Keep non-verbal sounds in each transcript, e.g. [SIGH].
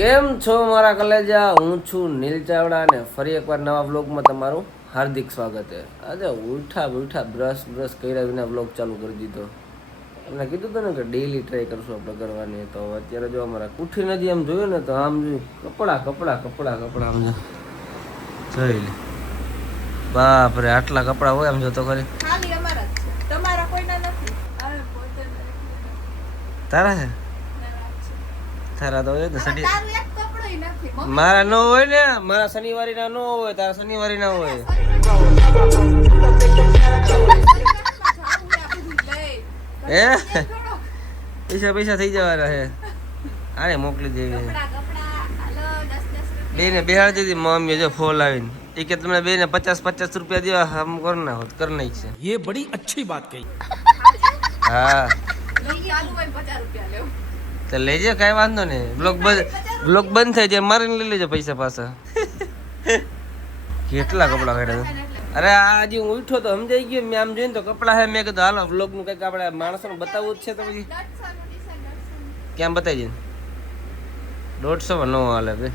કેમ છો મારા કલેજા? હું છું નીલ ચાવડા અને ફરી એકવાર નવા બ્લોગમાં તમારું હાર્દિક સ્વાગત છે. આજે ઉઠા ઉઠા બ્રશ બ્રશ કર્યા વિના બ્લોગ ચાલુ કરી દીધો. એમને કીધું હતું ને કે ડેઈલી ટ્રાય કરશું આપણે કરવાની. તો અત્યારે જો અમારા કુઠી નદી આમ જોયું ને તો આમ જોયું કપડાં કપડાં કપડાં કપડાં આમ જોઈ લે. બાપ રે આટલા કપડાં હોય આમ જો તો ખરી. તારા છે? તમારા કોઈના નથી અમે પોતે તારા હે તારા તો હોય ને સડી તારું એક કપડોય નથી મમ્મી મારા ન હોય ને મારા શનિવારી ના ન હોય તારા શનિવારી ના હોય હે પૈસા પૈસા થઈ જવાના હે આને મોકલી દેવી છે બે ને બેહાડ દીધી મમ્મી જો ફોલ આવીને એ કે તમને બે ને પચાસ પચાસ રૂપિયા દેવા હમ કર ના હોત કર નાખ છે ये बड़ी अच्छी बात कही હા તો લેજે, કાંઈ વાંધો નહીં. બ્લોક બંધ બ્લોક બંધ થઈ જાય, મારીને લઈ લેજો પૈસા પાછા. કેટલા કપડાં કાઢ્યા અરે આ હજી હું ઉઠ્યો તો સમજાઈ ગયો, મેં આમ જોઈને તો કપડા હે, મેં કીધું, હાલો બ્લોગનું કંઈક આપણે માણસોને બતાવવું જ છે તો પછી. ક્યાં બતાવી દે? દોઢસો માં નો હાલે બે.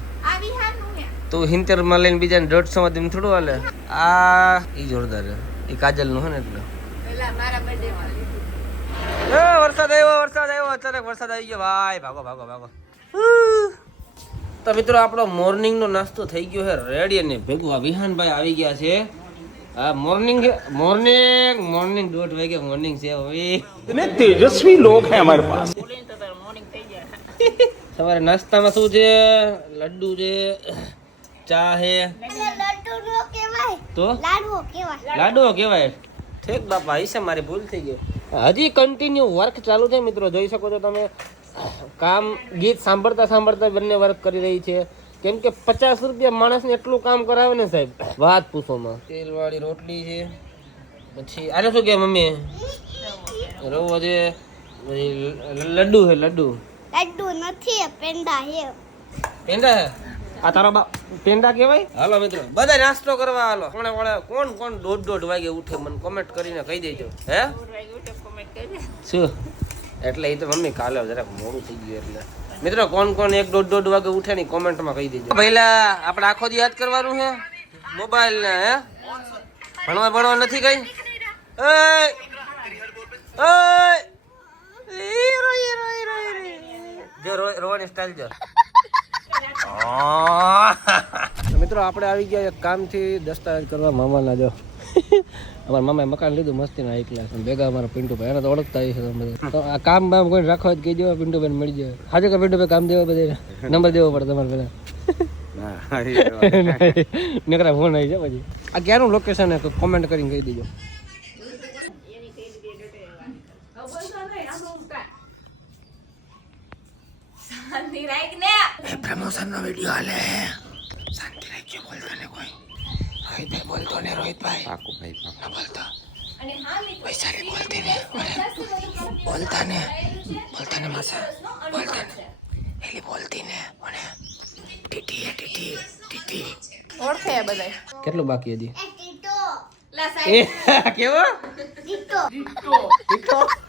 તું હિંતેરમાં લઈને બીજાને દોઢસો માં તેમ થોડું હાલે? આ ઈ જોરદાર એ કાજલનું હે ને એટલે. એ વરસાદ આવ્યો વરસાદ આવ્યો. અચાનક વરસાદ આવી ગયો. ભાઈ ભાગો ભાગો ભાગો. તો મિત્રો આપણો મોર્નિંગનો નાસ્તો થઈ ગયો છે. રેડી અને ભેગું આ વિહાનભાઈ આવી ગયા છે. હા મોર્નિંગ મોર્નિંગ મોર્નિંગ દોઢ વાગે મોર્નિંગ છે હવે. નાસ્તામાં શું છે? લડ્ડુ છે ચા છે. તો? લાડવો કેવાય. ઠીક બાપા ઈસે મારી ભૂલ થઈ ગયો. હજી કન્ટિન્યુ વર્ક ચાલુ છે મિત્રો. જોઈ શકો છો તમે. કામ ગીત સાંભળતા સાંભળતા બંને વર્ક કરી રહી છે. કેમ કે પચાસ રૂપિયા માણસને એટલું કામ કરાવે ને સાહેબ. વાત પૂછોમાં તેલવાળી રોટલી છે. પછી આને શું કે મમ્મી? રવો છે. લડ્ડુ છે લડ્ડુ. લડ્ડુ નથી પેંડા છે. પેંડા હે આ તારો બા પેંડા કહેવાય? હાલો મિત્રો બધા નાસ્તો કરવા હાલો. કોણે કોણે કોણ કોણ દોઢ દોઢ વાગે ઉઠે મને કોમેન્ટ કરીને કહી દેજો હે? શું? એટલે એ તો મમ્મી કાલે જરાક મોડું થઈ ગયું એટલે. મિત્રો કોણ કોણ એક દોઢ દોઢ વાગે ઉઠે ની કોમેન્ટમાં કહી દેજો. પહેલા આપણે આખો દી યાદ કરવાનું છે મોબાઈલ ને હે? ભણવા ભણવા નથી કઈ એ એય! ઈ રોઈ, રોઈ, રોઈ, રોઈ. જો રોવાની સ્ટાઇલ જો. [LAUGHS] મિત્રો આપણે આવી ગયા એક કામથી દસ્તાવેજ કરવા મામાના જો. અમારા મામાએ મકાન લીધું મસ્તીના એકલા છે. ભેગા અમારા પિન્ટુભાઈ એને તો ઓળખતા છે તમે તો આ કામ બામ કોઈ રાખવા જ કહી દેવા પિન્ટુભાઈ મળી જાય. હાજર કે પિન્ટુભાઈ કામ દેવા બધે નંબર દેવો પડે તમારે પેલા નકરા ફોન આવી છે પછી. આ ક્યાંનું લોકેશન હે કોમેન્ટ કરીને કહી દેજો. પ્રમોશન નો વિડિયો હાલે શાંતિ રાખજો બોલતા ને કોઈ રોહિતભાઈ બોલતો ને રોહિતભાઈ પાકુ ભાઈ પાકુ પૈસા વૈશાલી બોલતી ને બોલતા ને બોલતા ને માસા બોલતા ને એલી બોલતી ને અને ટીટી હે ટીટી ટીટી ઓળખે બધા કેટલું બાકી હતી એ ટીટો લા એ કેવો ટીટો એને નહીં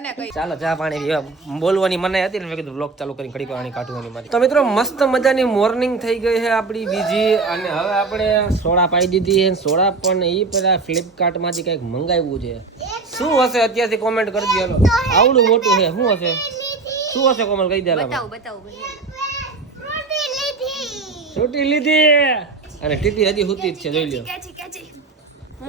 તને કઈ ચાલો ચા પાણી બોલવાની મને હતી ને મેં કીધું બ્લોગ ચાલુ કરીને ઘડી પાણી કાઢવાની મારી. તો મિત્રો મસ્ત મજાની મોર્નિંગ થઈ ગઈ છે આપણી બીજી અને હવે આપણે સોડા પાઈ દીધી છે. સોડા પણ એ પેલા ફ્લિપકાર્ટમાંથી કંઈક મંગાવ્યું છે. શું હશે? અત્યારથી કોમેન્ટ કરી દેલો આવડું મોટું છે. શું હશે? શું હશે કોમલ કહી દે હાલો. રોટી લીધી છૂટી લીધી. અને ટીટી હજી હુતી જ છે જોઈ લ્યો.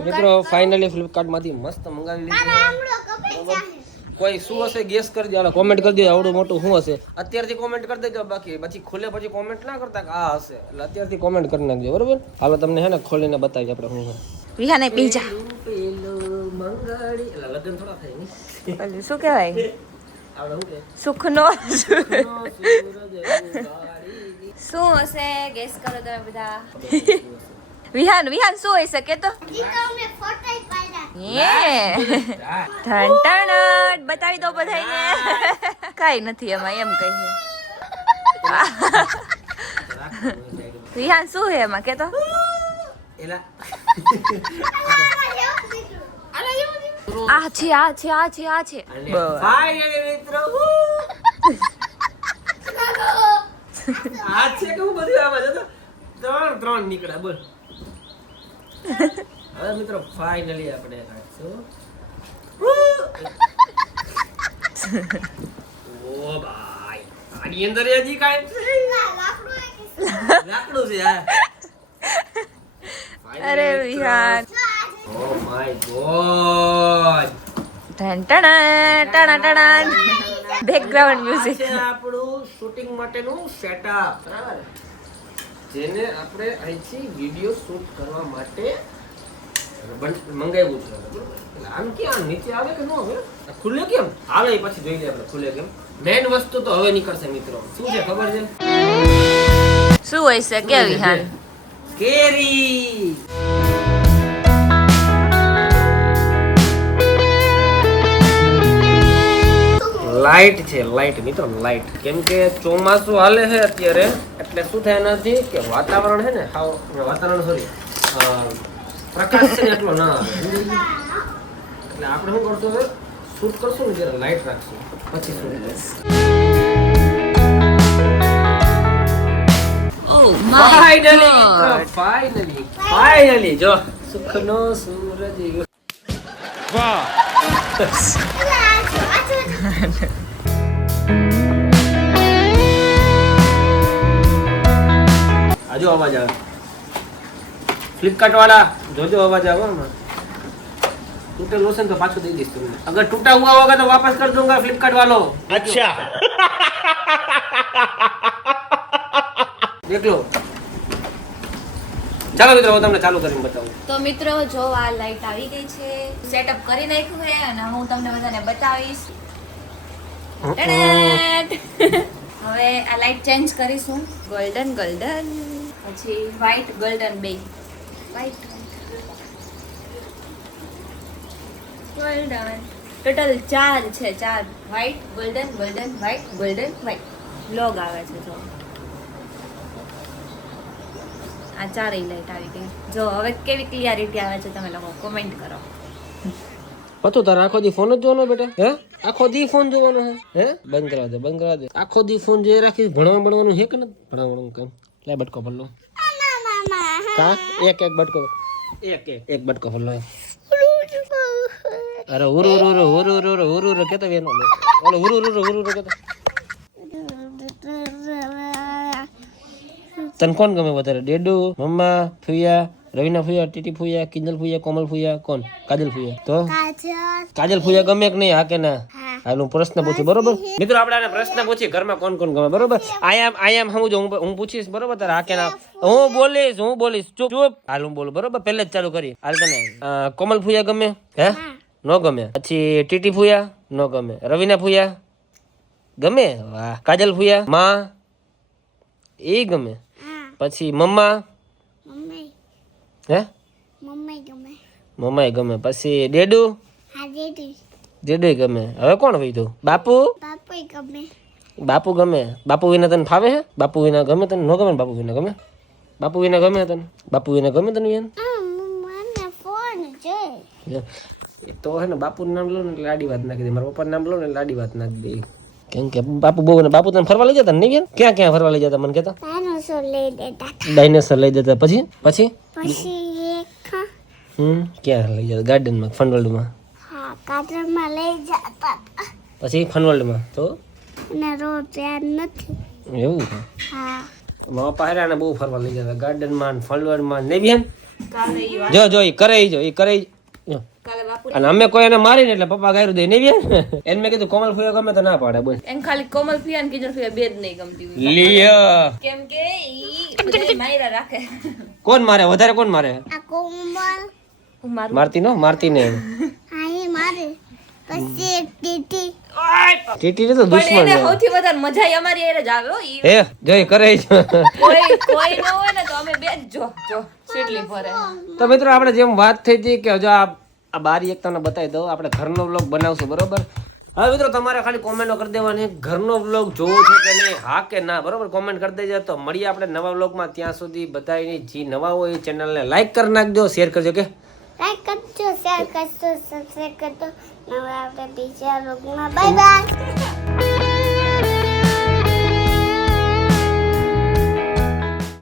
મિત્રો ફાઇનલી ફ્લિપકાર્ટમાંથી મસ્ત મંગાવી લીધી છે. આમળો કપાઈ જાય કોઈ શું હશે ગેસ કરજો હાલો કોમેન્ટ કરી દેજો આવડું મોટું શું હશે. અત્યારથી કોમેન્ટ કરી દેજો બાકી પછી ખુલે પછી કોમેન્ટ ના કરતા કે આ હશે. એટલે અત્યારથી કોમેન્ટ કરી નાખજો બરોબર? હાલો તમને હે ને ખોલીને બતાવી આપણે હું વિહાને બીજા. પેલું મંગળી. એટલે લગ્ન થોડા થાય ને શું કહેવાય? [LAUGHS] આપણે શું કે? સુખનો શું હશે? ગેસ કરો તમે બધા. વિહાન વિહાન શું હોઈ શકે તો? [LAUGHS] ઠણ બતાવી દો બધાને [LAUGHS] કઈ નથી એમાં એમ કહીએ. [LAUGHS] વિહાન શું હે એમાં કે તો આ છે આ છે આ છે આ છે. મિત્રો. હાથ છે કે હું બધું ત્રણ ત્રણ નીકળે બોલ. [LAUGHS] હવે મિત્રો ફાઇનલી આપણે રાખશું [LAUGHS] ઓ ભાઈ આની અંદર હજી કાંઈ? લાકડું છે હા. અરે વિહાર. Oh my god. ટણ ટણ ટણ ટણ બેકગ્રાઉન્ડ મ્યુઝિક આપણું શૂટિંગ માટેનું સેટઅપ બરાબર? જેને આપણે અહીંથી વીડિયો શૂટ કરવા માટે મંગાવ્યું છે. એટલે આમ ક્યાં નીચે આવે કે ન આવે? ખુલે કેમ? આવે પછી જોઈ લે આપણે ખુલે કેમ? મેન વસ્તુ તો હવે નીકળશે મિત્રો. શું છે ખબર છે? શું હોય છે? કેવી હાલ? કેરી. લાઈટ છે લાઈટ મિત્રો લાઈટ કેમ કે ચોમાસું હાલે છે અત્યારે એટલે શું થાય નથી કે વાતાવરણ છે ને હાવ વાતાવરણ સોરી પ્રકાશ છે ને એટલો ના આવે. એટલે આપણે શું કરશું હવે? શૂટ કરશું ને ત્યારે લાઈટ રાખશું. પછી shoot oh finally finally finally જો. સુખનો સૂરજ वाह [LAUGHS] આજુ અવાજ આવે ફ્લિપકાર્ટ વાળા જોજો અવાજ આવે આમાં તૂટેલું હશે ને તો પાછું દઈ દઈશ તમને અગર टूटा हुआ होगा तो वापस कर दूंगा फ्लिपकार्ट वालों अच्छा देख लो ચાલો મિત્રો હું તમને ચાલુ કરીને બતાવું તો મિત્રો જો આ લાઈટ આવી ગઈ છે સેટઅપ કરી નાખ્યું છે અને હું તમને બધાને બતાવીશ ટડેડ! [LAUGHS] હવે આ લાઈટ ચેન્જ કરીશું. ગોલ્ડન ગોલ્ડન પછી વ્હાઈટ ગોલ્ડન બે. વ્હાઈટ ગોલ્ડન ટોટલ ચાર છે ચાર. White golden golden white golden white log આવે છે જો. આ ચારેય લાઈટ આવી ગઈ. જો હવે કેવી ક્લિયરિટી આવે છે તમે લોકો કોમેન્ટ કરો. પતું તારે આખો દી ફોન જ જોવાનો બેટા હે? આખો દી ફોન જોવાનો હે? હે? બંધ કરા દે બંધ કરા દે આખો દી ફોન જોઈ રાખી ભણવા ભણવાનું હે કે નથી ભણવાનું કામ? લે બટકો ભરલો. કા? એક એક બટકો. એક એક. એક બટકો ભરલો. અરે ઉરુ ઉરુ ઉરુ ઉરુ ઉરુ ઉરુ ઉરુ ઉરુ કેતા વેનો ઓલો ઉરુ ઉરુ ઉરુ ઉરુ કેતા. તન કોણ ગમે વધારે? ડેડુ મમ્મા ફુયા? રવિના ફુયા ટીટી ફુયા કિંજલ ફુયા કોમલ ફુયા કોણ? કાજલ ફુયા. તો? કાજલ. ફુયા ગમે કે નહીં હા કે ના? હાલ હું પ્રશ્ન પૂછું બરોબર? મિત્રો આપણે આને પ્રશ્ન પૂછી ઘરમાં કોણ કોણ ગમે બરોબર? આયામ આયામ સમજો હું હું પૂછીશ બરોબર? તારે હા કે ના? હું બોલીશ હું બોલીશ ચૂપ ચૂપ. હાલ હું બોલું બરોબર? પહેલે જ ચાલુ કરી હાલ તને કોમલ ફુયા ગમે? હે? નો ગમે. પછી ટીટી ફુયા નો ગમે. રવિના ફુયા ગમે? વાહ. કાજલ ફુયા માં એ ગમે. પછી મમ્મી હે? મમ્મી ગમે. મમ્મી ગમે. પછી ડેડુ? હા ડેડુ. ડેડુ ગમે. હવે કોણ વહીધું બાપુ? બાપુ ગમે. બાપુ ગમે. બાપુ વિના તને ફાવે હે? બાપુ વિના ગમે તને? ન ગમે બાપુ વિના ગમે? બાપુ વિના ગમે તને? બાપુ વિના ગમે તને એ તો હે ને બાપુનું નામ લો ને એટલે લાડી વાત નાખી દે. મારા પપ્પાનું નામ લો ને એટલે લાડી વાત નાખી દે. કેમ કે બાપુ બહુ ને બાપુ તને ફરવા લઈ જતા ને નહીં ક્યાં ક્યાં ફરવા લઈ જતા મને કહેતા? ડાયનોસોર લઈ દેતા ડાયનેસર લઈ જતા. પછી? પછી? પછી એક હમ ક્યાં લઈ જતા? ગાર્ડનમાં ફનવર્લ્ડમાં હા કાટરમાં લઈ જતા. પછી ફનવર્લ્ડમાં તો? અને રોડ યાદ નથી. એવું હા. મારા પહેરાને બહુ ફરવા લઈ જતા. ગાર્ડનમાં ફનવર્લ્ડમાં ને બેન? જો જો એ કરે ઈ જો. એ કરે જો. અને અમે કોઈ એને મારીને એટલે પપ્પા ગાયરું દે નહીં એને મેં કીધું કોમલ ફુયો ગમે તો ના પાડે બોલ. એમ ખાલી કોમલ ફિયા ને કિજલ ફિયા બે જ નહીં ગમતી લિયો. કેમ કે ઈ માયરા રાખે. કોણ મારે? વધારે કોણ મારે? આ કોમલ. મારતી નો મારતી ને હા મારે. પછી એક ટીટી. તો દુશ્મન છે. સૌથી વધારે મજા અમારી હારે જ આવે હો ઈ. હે કરે છે. કોઈ કોઈ ન હોય ને તો અમે બે જ જો જો સીટલી ભરે. તો મિત્રો આપણે જેમ વાત થઈ હતી કે જો આ આ બારી એક તમને બતાવી દઉં. આપણે ઘરનો વ્લોગ બનાવશું, બરોબર? હવે મિત્રો, તમારે ખાલી કોમેન્ટો કરી દેવાની. ઘરનો વ્લોગ જોવો છે કે નહીં? હા કે ના? બરોબર? કોમેન્ટ કરી દેજો. તો મળીએ આપણે નવા વ્લોગમાં ત્યાં સુધી બધાની જે નવા હોય એ ચેનલને લાઈક કરી નાખજો શેર કરજો કે લાઈક કરજો શેર કરજો સબસ્ક્રાઈબ કરજો. નવા આપણે બીજા લોગમાં બાય બાય